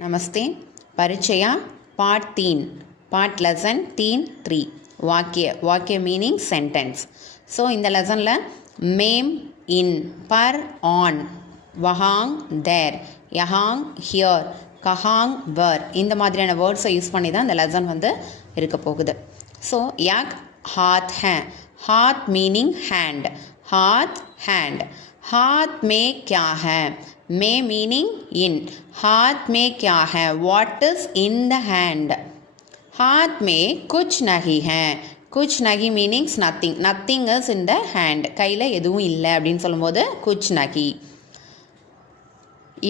नमस्ते परिचया पार्ट 3 part lesson 3 वाक्य मीनिंग सेंटेंस सो இந்த லெசன்ல மேம் இன் பர் ஆன் வஹாங் தேர் யஹாங் ஹியர் கஹாங் வர் இந்த மாதிரியான வேர்ட்ஸை யூஸ் பண்ணி தான் இந்த லெசன் வந்து இருக்க போகுது ஸோ யக் हाथ है हाथ मीनिंग हैंड हाथ में क्या है में मीनिंग इन हाथ में क्या है what is in the hand हाथ में कुछ नहीं है कुछ नहीं meanings nothing is in the hand கையில் எதுவும் இல்லை அப்படின்னு சொல்லும்போது कुछ नहीं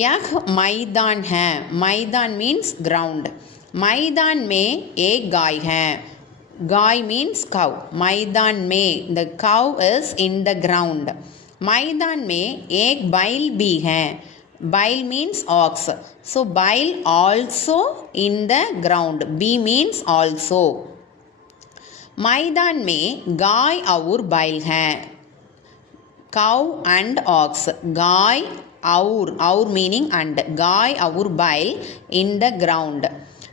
यह मैदान है मैदान मीन्स ग्राउंड मैदान में एक गाय है गाय मीन्स cow मैदान में the cow is in the ground मैदान में एक बैल भी है बैल means ox so बैल also in the ground b means also मैदान में गाय और बैल है cow and ox गाय और meaning and गाय और बैल in the ground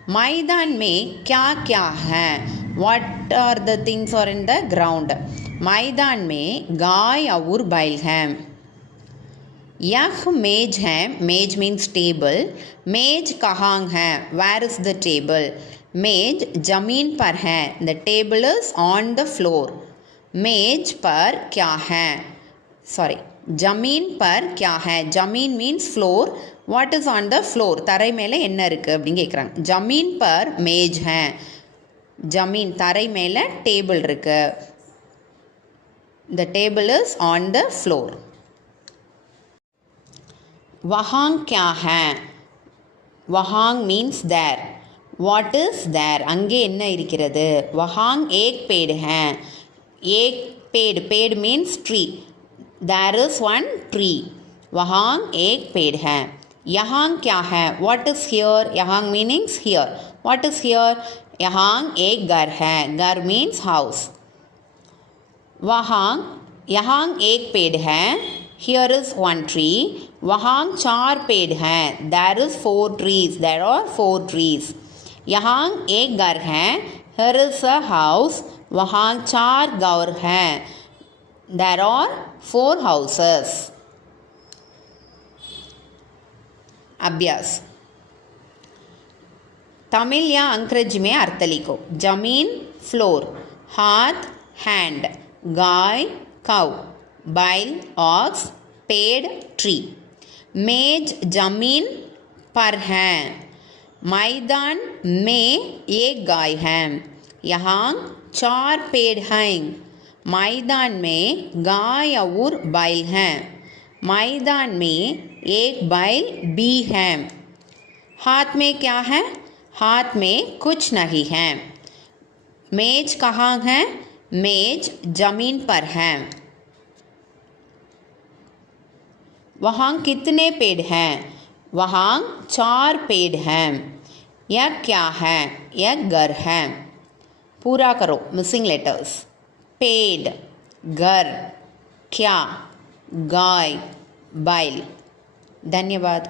मैदान में क्या क्या है what are the things are in the ground मैदान में गाय और बैल है यह मेज है मेज मीन्स टेबल मेज कहाँ है where is the table मेज जमीन पर है the table is on the floor मेज पर क्या है sorry जमीन पर क्या है जमीन means floor what is on the floor தரை மேலே என்ன இருக்குது அப்படின்னு கேட்குறாங்க ஜமீன் பர் மேஜ் है ஜமீன் தரை மேலே டேபிள் இருக்கு the table is on the floor वहांग क्या है वहांग means there what is there அங்கே என்ன இருக்கிறது वहांग एक पेड़ है एक पेड़ means tree there is one tree वहांग एक पेड़ है यहाँ क्या है what is here यहाँ meanings here what is here यहाँ एक घर है घर means house वहाँ यहाँ एक पेड़ है here is one tree वहाँ 4 पेड़ हैं there is 4 trees there are 4 trees यहाँ एक घर है here is a house वहाँ 4 घर हैं there are 4 houses अभ्यास तमिल या अंग्रेजी में अर्थ लिखो जमीन फ्लोर हाथ हैंड गाय काउ बैल ऑक्स पेड़ ट्री मेज जमीन पर है मैदान में एक गाय है यहाँ 4 पेड़ हैं मैदान में गाय और बैल हैं मैदान में एक बैल भी है हाथ में क्या है हाथ में कुछ नहीं है मेज कहाँ है मेज जमीन पर है वहाँ कितने पेड़ हैं वहाँ 4 पेड़ हैं यह क्या है यह घर है पूरा करो मिसिंग लेटर्स पेड़ घर क्या गाय बैल धन्यवाद।